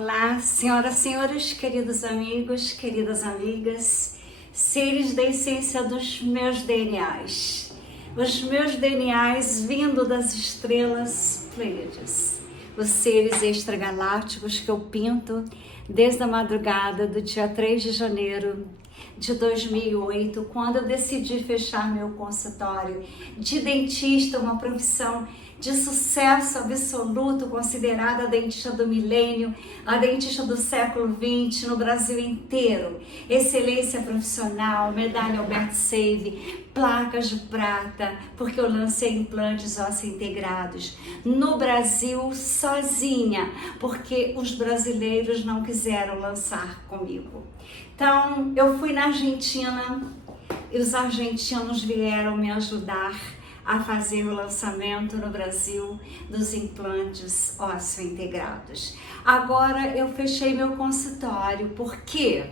Olá, senhoras e senhores, queridos amigos, queridas amigas, seres da essência dos meus DNAs. Os meus DNAs vindo das estrelas Pleiades, os seres extragalácticos que eu pinto desde a madrugada do dia 3 de janeiro de 2008, quando eu decidi fechar meu consultório de dentista, uma profissão de sucesso absoluto, considerada a dentista do milênio, a dentista do século XX no Brasil inteiro. Excelência profissional, medalha Albert Save, placas de prata, porque eu lancei implantes ósseo-integrados no Brasil sozinha, porque os brasileiros não quiseram lançar comigo. Então, eu fui na Argentina e os argentinos vieram me ajudar a fazer o lançamento no Brasil dos implantes ósseo-integrados. Agora eu fechei meu consultório. Por quê?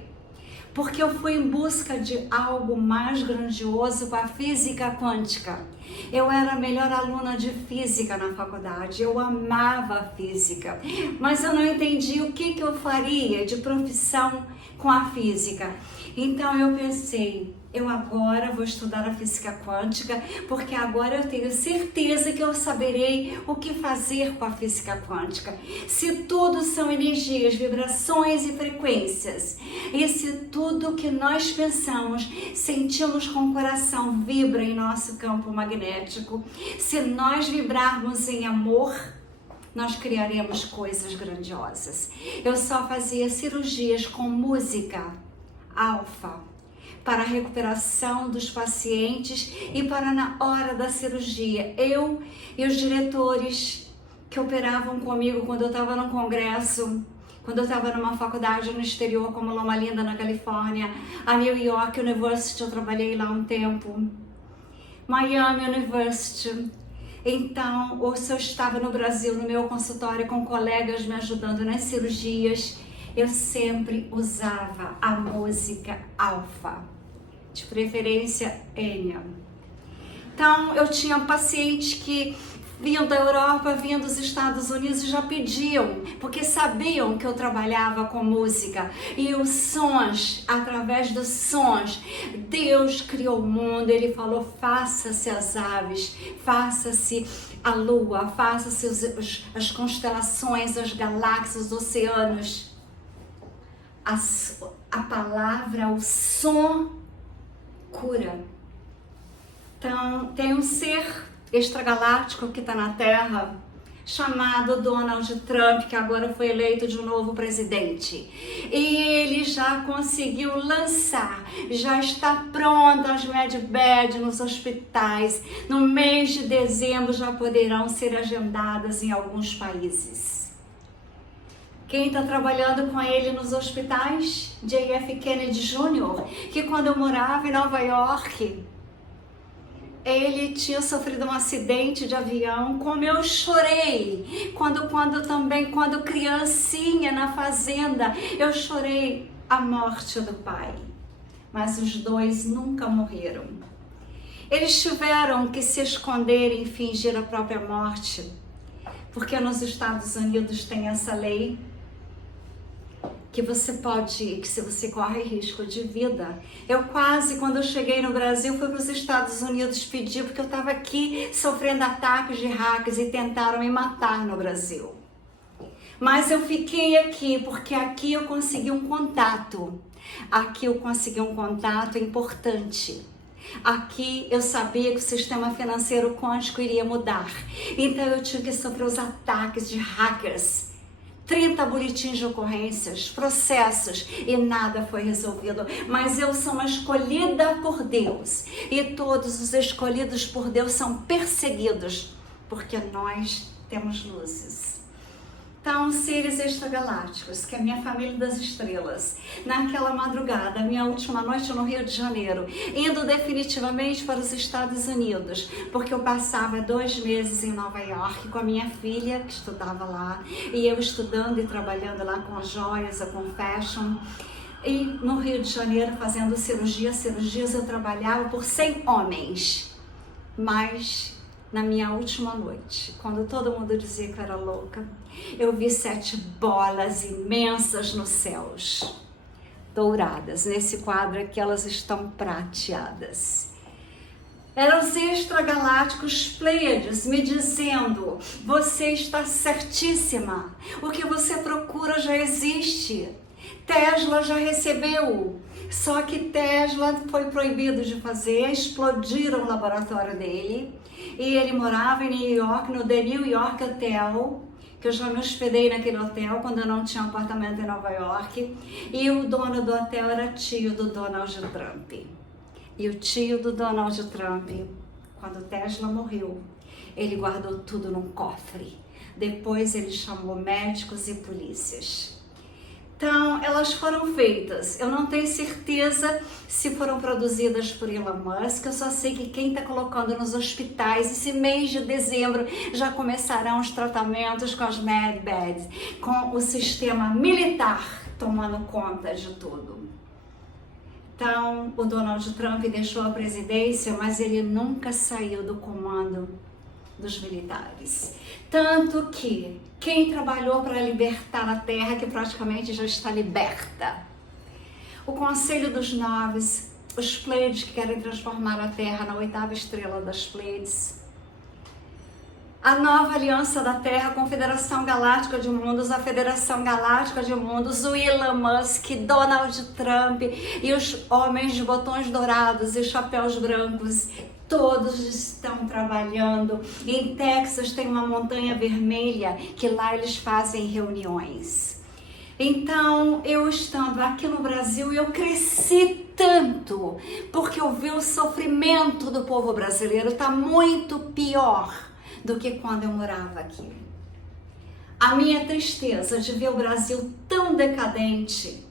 Porque eu fui em busca de algo mais grandioso com a física quântica. Eu era a melhor aluna de física na faculdade, eu amava a física, mas eu não entendi o que eu faria de profissão com a física. Então eu pensei, eu agora vou estudar a física quântica, porque agora eu tenho certeza que eu saberei o que fazer com a física quântica. Se tudo são energias, vibrações e frequências, e se tudo que nós pensamos, sentimos com o coração vibra em nosso campo magnético, se nós vibrarmos em amor, nós criaremos coisas grandiosas. Eu só fazia cirurgias com música alfa para a recuperação dos pacientes e para na hora da cirurgia. Eu e os diretores que operavam comigo quando eu estava no congresso, quando eu estava numa faculdade no exterior, como Loma Linda, na Califórnia, a New York University, eu trabalhei lá um tempo, Miami University. Então, ou se eu estava no Brasil, no meu consultório, com colegas me ajudando nas cirurgias, eu sempre usava a música alfa, de preferência Enya. Então, eu tinha pacientes que vinham da Europa, vinham dos Estados Unidos e já pediam, porque sabiam que eu trabalhava com música. E os sons, através dos sons, Deus criou o mundo, Ele falou, faça-se as aves, faça-se a lua, faça-se as constelações, as galáxias, os oceanos. A palavra, o som cura. Então, tem um ser extragaláctico que está na Terra, chamado Donald Trump, que agora foi eleito de um novo presidente. E ele já conseguiu lançar, já está pronto as medbeds nos hospitais. No mês de dezembro já poderão ser agendadas em alguns países. Quem está trabalhando com ele nos hospitais? J.F. Kennedy Jr., que quando eu morava em Nova York, ele tinha sofrido um acidente de avião, como eu chorei, quando criancinha na fazenda, eu chorei a morte do pai, mas os dois nunca morreram. Eles tiveram que se esconder e fingir a própria morte, porque nos Estados Unidos tem essa lei, que se você corre risco de vida. Eu quase, quando eu cheguei no Brasil, fui para os Estados Unidos pedir, porque eu estava aqui sofrendo ataques de hackers e tentaram me matar no Brasil. Mas eu fiquei aqui, porque aqui eu consegui um contato. Aqui eu consegui um contato importante. Aqui eu sabia que o sistema financeiro quântico iria mudar. Então eu tive que sofrer os ataques de hackers. 30 boletins de ocorrências, processos, e nada foi resolvido. Mas eu sou uma escolhida por Deus, e todos os escolhidos por Deus são perseguidos, porque nós temos luzes. Então, seres extragalácticos, que é a minha família das estrelas, naquela madrugada, minha última noite no Rio de Janeiro, indo definitivamente para os Estados Unidos, porque eu passava 2 meses em Nova York com a minha filha, que estudava lá, e eu estudando e trabalhando lá com as joias, com fashion, e no Rio de Janeiro fazendo cirurgias eu trabalhava por 100 homens, mas na minha última noite, quando todo mundo dizia que eu era louca, eu vi 7 bolas imensas nos céus, douradas. Nesse quadro aqui elas estão prateadas. Eram os extragalácticos Pleiades me dizendo: você está certíssima, o que você procura já existe. Tesla já recebeu, só que Tesla foi proibido de fazer, explodiram o laboratório dele, e ele morava em New York, no The New York Hotel, que eu já me hospedei naquele hotel quando eu não tinha um apartamento em Nova York, e o dono do hotel era tio do Donald Trump. E o tio do Donald Trump, quando Tesla morreu, ele guardou tudo num cofre. Depois ele chamou médicos e polícias. Então, elas foram feitas. Eu não tenho certeza se foram produzidas por Elon Musk. Eu só sei que quem está colocando nos hospitais, esse mês de dezembro, já começarão os tratamentos com as med beds, com o sistema militar tomando conta de tudo. Então, o Donald Trump deixou a presidência, mas ele nunca saiu do comando dos militares. Tanto que quem trabalhou para libertar a Terra, que praticamente já está liberta, o Conselho dos Noves, os Pleiades que querem transformar a Terra na 8ª estrela das Pleiades, a nova Aliança da Terra, a Confederação Galáctica de Mundos, a Federação Galáctica de Mundos, o Elon Musk, Donald Trump e os homens de botões dourados e chapéus brancos, todos estão trabalhando. Em Texas tem uma montanha vermelha que lá eles fazem reuniões. Então, eu estando aqui no Brasil, eu cresci tanto, porque eu vi o sofrimento do povo brasileiro, está muito pior do que quando eu morava aqui. A minha tristeza de ver o Brasil tão decadente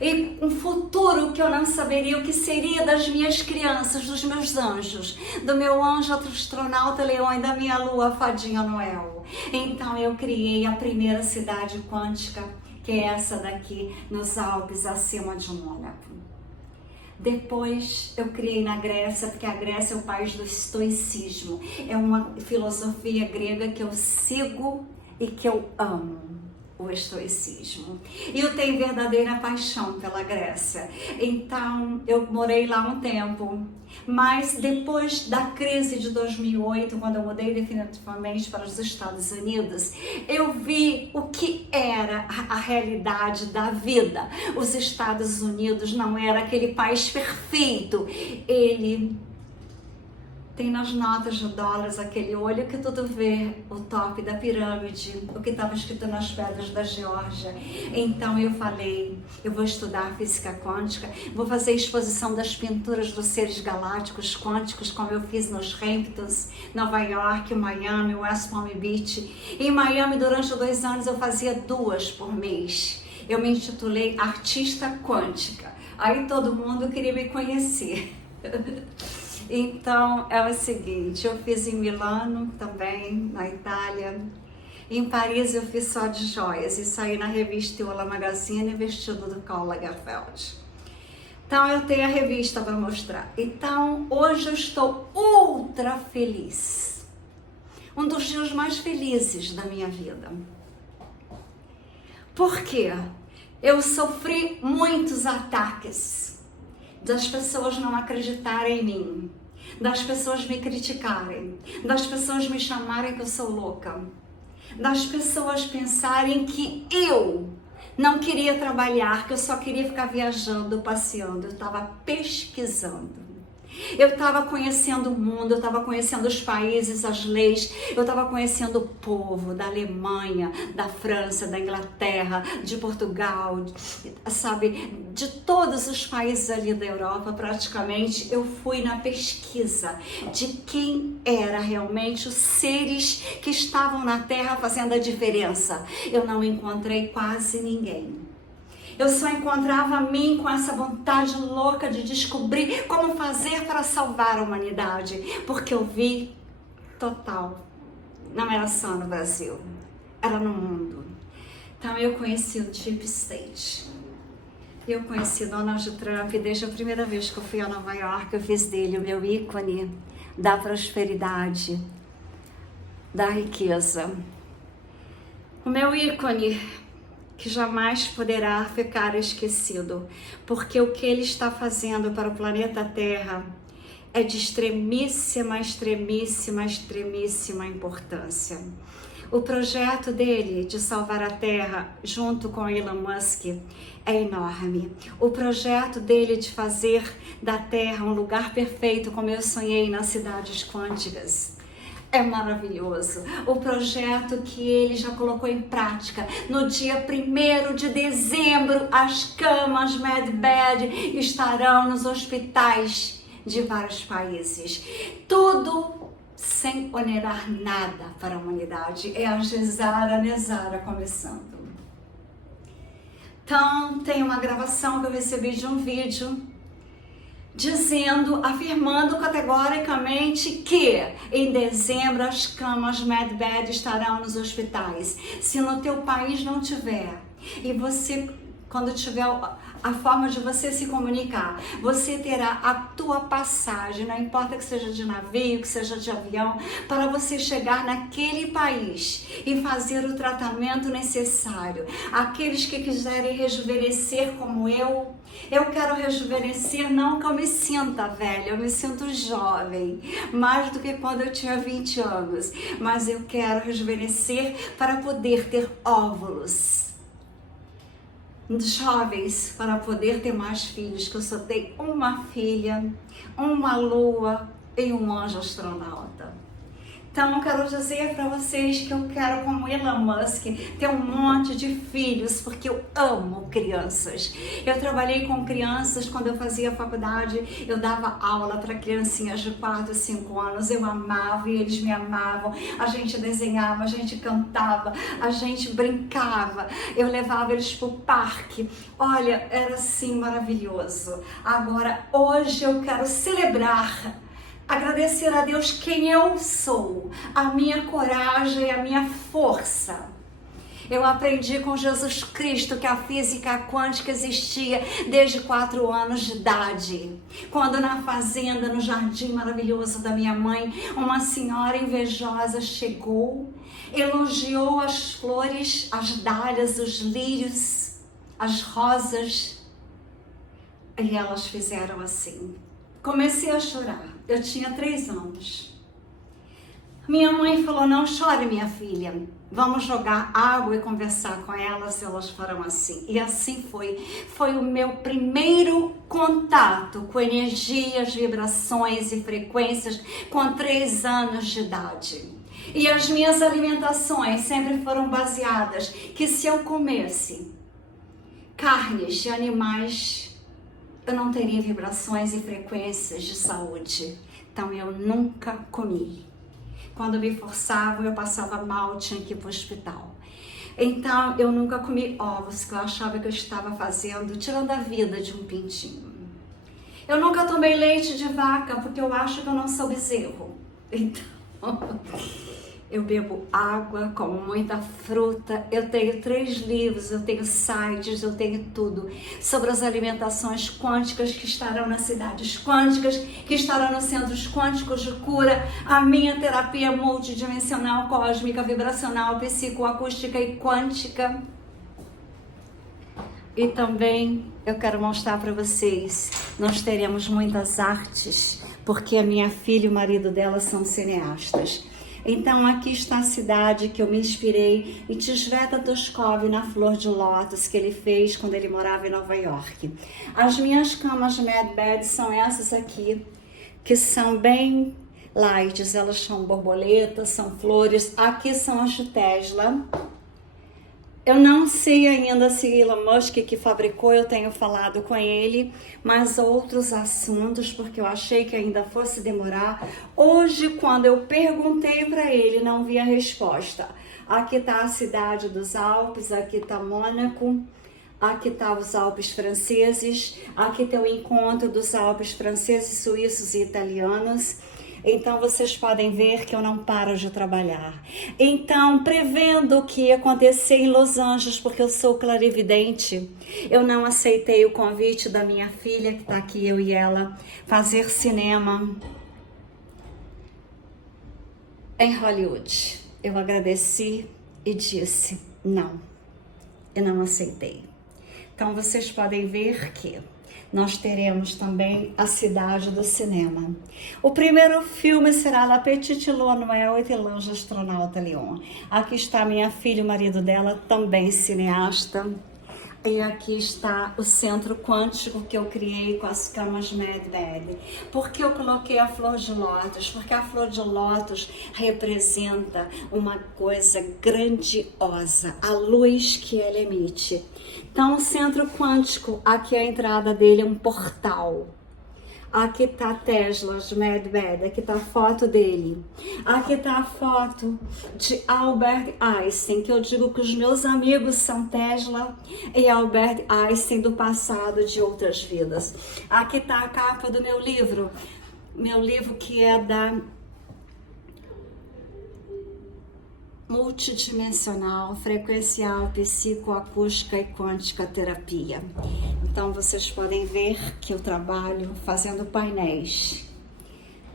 e um futuro que eu não saberia o que seria das minhas crianças, dos meus anjos, do meu anjo astronauta Leão e da minha lua Fadinha Noel. Então eu criei a primeira cidade quântica, que é essa daqui, nos Alpes, acima de Mônaco. Depois eu criei na Grécia, porque a Grécia é o país do estoicismo. É uma filosofia grega que eu sigo e que eu amo, o estoicismo. E eu tenho verdadeira paixão pela Grécia. Então eu morei lá um tempo. Mas depois da crise de 2008, quando eu mudei definitivamente para os Estados Unidos, eu vi o que era a realidade da vida. Os Estados Unidos não era aquele país perfeito. Ele tem nas notas de dólares aquele olho que tudo vê, o tope da pirâmide, o que estava escrito nas pedras da Geórgia. Então eu falei, eu vou estudar física quântica, vou fazer exposição das pinturas dos seres galácticos quânticos, como eu fiz nos Hamptons, Nova York, Miami, West Palm Beach. Em Miami, durante 2 anos, eu fazia 2 por mês. Eu me intitulei Artista Quântica. Aí todo mundo queria me conhecer. Então, é o seguinte, eu fiz em Milano também, na Itália. Em Paris eu fiz só de joias e saí na revista Yola Magazine vestido do Karl Lagerfeld. Então, eu tenho a revista para mostrar. Então, hoje eu estou ultra feliz. Um dos dias mais felizes da minha vida. Por quê? Eu sofri muitos ataques das pessoas não acreditarem em mim, das pessoas me criticarem, das pessoas me chamarem que eu sou louca, das pessoas pensarem que eu não queria trabalhar, que eu só queria ficar viajando, passeando. Eu estava pesquisando. Eu estava conhecendo o mundo, eu estava conhecendo os países, as leis, eu estava conhecendo o povo da Alemanha, da França, da Inglaterra, de Portugal, sabe, de todos os países ali da Europa praticamente. Eu fui na pesquisa de quem era realmente os seres que estavam na Terra fazendo a diferença. Eu não encontrei quase ninguém. Eu só encontrava a mim com essa vontade louca de descobrir como fazer para salvar a humanidade, porque eu vi total, não era só no Brasil, era no mundo. Então eu conheci o Deep State, eu conheci Donald Trump desde a primeira vez que eu fui a Nova York. Eu fiz dele o meu ícone da prosperidade, da riqueza. O meu ícone, que jamais poderá ficar esquecido, porque o que ele está fazendo para o planeta Terra é de extremíssima, extremíssima, extremíssima importância. O projeto dele de salvar a Terra, junto com Elon Musk, é enorme. O projeto dele de fazer da Terra um lugar perfeito, como eu sonhei nas cidades quânticas, é maravilhoso. O projeto que ele já colocou em prática. No dia 1º de dezembro, as camas MedBed estarão nos hospitais de vários países. Tudo sem onerar nada para a humanidade. É a Gesara Nezara começando. Então, tem uma gravação que eu recebi de um vídeo dizendo, afirmando categoricamente que em dezembro as camas MedBed estarão nos hospitais. Se no teu país não tiver, e você, quando tiver a forma de você se comunicar, você terá a tua passagem, não importa que seja de navio, que seja de avião, para você chegar naquele país e fazer o tratamento necessário. Aqueles que quiserem rejuvenescer como eu quero rejuvenescer, não que eu me sinta velha, eu me sinto jovem, mais do que quando eu tinha 20 anos, mas eu quero rejuvenescer para poder ter óvulos jovens, para poder ter mais filhos, que eu só tenho uma filha, uma lua e um anjo astronauta. Então, eu quero dizer para vocês que eu quero, como Elon Musk, ter um monte de filhos, porque eu amo crianças. Eu trabalhei com crianças quando eu fazia faculdade, eu dava aula para criancinhas de 4, 5 anos, eu amava e eles me amavam. A gente desenhava, a gente cantava, a gente brincava, eu levava eles para o parque. Olha, era assim maravilhoso. Agora, hoje eu quero celebrar, agradecer a Deus quem eu sou, a minha coragem, a minha força. Eu aprendi com Jesus Cristo que a física quântica existia desde 4 anos de idade. Quando na fazenda, no jardim maravilhoso da minha mãe, uma senhora invejosa chegou, elogiou as flores, as dálias, os lírios, as rosas, e elas fizeram assim. Comecei a chorar. Eu tinha 3 anos. Minha mãe falou, não chore, minha filha. Vamos jogar água e conversar com elas. Elas foram assim. E assim foi. Foi o meu primeiro contato com energias, vibrações e frequências com 3 anos de idade. E as minhas alimentações sempre foram baseadas que se eu comesse carnes de animais, eu não teria vibrações e frequências de saúde. Então eu nunca comi. Quando me forçavam, eu passava mal, tinha que ir para o hospital. Então eu nunca comi ovos, que eu achava que eu estava fazendo, tirando a vida de um pintinho. Eu nunca tomei leite de vaca, porque eu acho que eu não sou bezerro. Então eu bebo água, como muita fruta, eu tenho 3 livros, eu tenho sites, eu tenho tudo sobre as alimentações quânticas que estarão nas cidades quânticas, que estarão nos centros quânticos de cura, a minha terapia multidimensional, cósmica, vibracional, psicoacústica e quântica. E também eu quero mostrar para vocês, nós teremos muitas artes, porque a minha filha e o marido dela são cineastas. Então aqui está a cidade que eu me inspirei em Tisveta Toskov, na Flor de Lótus, que ele fez quando ele morava em Nova York. As minhas camas MedBed são essas aqui, que são bem light, elas são borboletas, são flores. Aqui são as de Tesla. Eu não sei ainda se Elon Musk que fabricou, eu tenho falado com ele, mas outros assuntos, porque eu achei que ainda fosse demorar. Hoje, quando eu perguntei para ele, não vi a resposta. Aqui está a cidade dos Alpes, aqui está Mônaco, aqui está os Alpes franceses, aqui tem o encontro dos Alpes franceses, suíços e italianos. Então vocês podem ver que eu não paro de trabalhar. Então, prevendo o que ia acontecer em Los Angeles, porque eu sou clarividente, eu não aceitei o convite da minha filha, que está aqui, eu e ela, fazer cinema. em Hollywood. Eu agradeci e disse não, eu não aceitei. Então vocês podem ver que nós teremos também a Cidade do Cinema. O primeiro filme será La Petite Lua Noel et l'Ange Astronauta Lion. Aqui está minha filha, o marido dela, também cineasta. E aqui está o centro quântico que eu criei com as camas Medbed. Por que eu coloquei a flor de lótus? Porque a flor de lótus representa uma coisa grandiosa, a luz que ela emite. Então, o centro quântico, aqui a entrada dele é um portal. Aqui está Tesla de Medbed, aqui está a foto dele. Aqui está a foto de Albert Einstein, que eu digo que os meus amigos são Tesla e Albert Einstein do passado, de outras vidas. Aqui está a capa do meu livro que é da multidimensional, frequencial, psicoacústica e quântica terapia. Então vocês podem ver que eu trabalho fazendo painéis.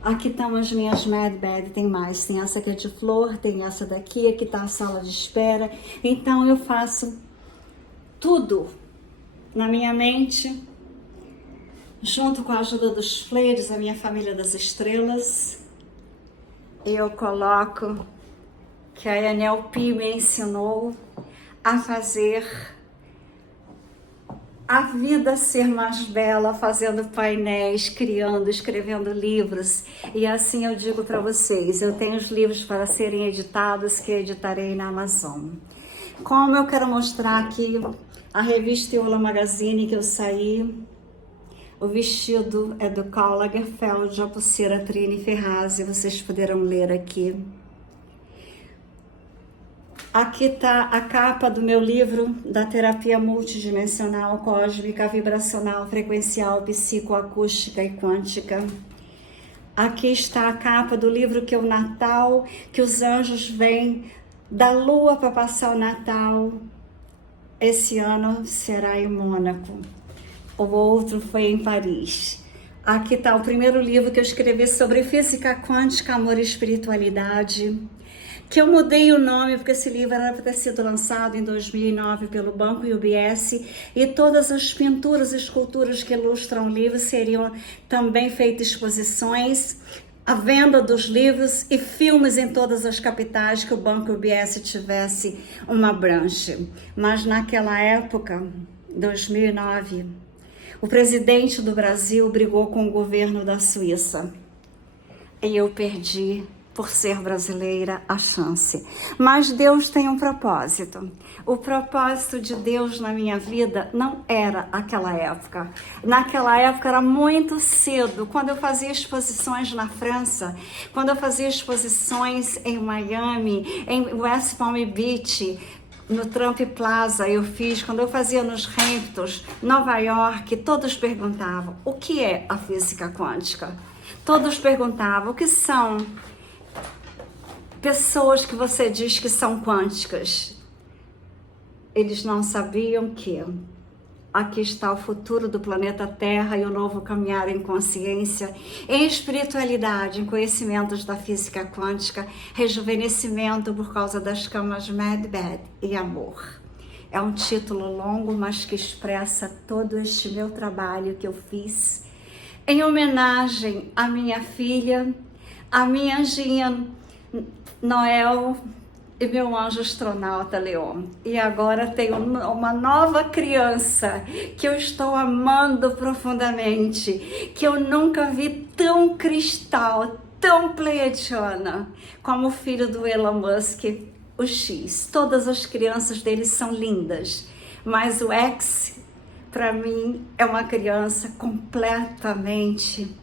Aqui estão as minhas Medbed, tem mais, tem essa aqui de flor, tem essa daqui, aqui está a sala de espera. Então eu faço tudo na minha mente, junto com a ajuda dos flares, a minha família das estrelas. Eu coloco que a NLP me ensinou a fazer a vida ser mais bela, fazendo painéis, criando, escrevendo livros. E assim eu digo para vocês, eu tenho os livros para serem editados que editarei na Amazon. Como eu quero mostrar aqui a revista Yola Magazine que eu saí, o vestido é do Karl Lagerfeld, a pulseira Trine Ferrazzi, vocês poderão ler aqui. Aqui está a capa do meu livro da terapia multidimensional, cósmica, vibracional, frequencial, psicoacústica e quântica. Aqui está a capa do livro que é o Natal, que os anjos vêm da Lua para passar o Natal. Esse ano será em Mônaco. O outro foi em Paris. Aqui está o primeiro livro que eu escrevi sobre física quântica, amor e espiritualidade. Que eu mudei o nome porque esse livro era para ter sido lançado em 2009 pelo Banco UBS e todas as pinturas e esculturas que ilustram o livro seriam também feitas exposições, a venda dos livros e filmes em todas as capitais que o Banco UBS tivesse uma branche. Mas naquela época, 2009, o presidente do Brasil brigou com o governo da Suíça e eu perdi, por ser brasileira, a chance. Mas Deus tem um propósito. O propósito de Deus na minha vida não era aquela época. Naquela época era muito cedo, quando eu fazia exposições na França, quando eu fazia exposições em Miami, em West Palm Beach, no Trump Plaza eu fiz, quando eu fazia nos Hamptons, Nova York, todos perguntavam, o que é a física quântica? Todos perguntavam, o que são pessoas que você diz que são quânticas? Eles não sabiam que aqui está o futuro do planeta Terra e o novo caminhar em consciência, em espiritualidade, em conhecimentos da física quântica, rejuvenescimento por causa das camas Medbed e amor. É um título longo, mas que expressa todo este meu trabalho que eu fiz em homenagem à minha filha, à minha anjinha Noel e meu anjo astronauta Leon. E agora tenho uma nova criança que eu estou amando profundamente, que eu nunca vi tão cristal, tão pleiadiana, como o filho do Elon Musk, o X. Todas as crianças dele são lindas, mas o X, para mim, é uma criança completamente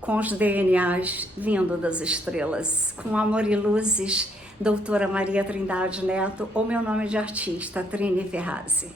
com os DNAs vindo das estrelas. Com amor e luzes, doutora Maria Trindade Neto, ou meu nome de artista, Trine Ferrazzi.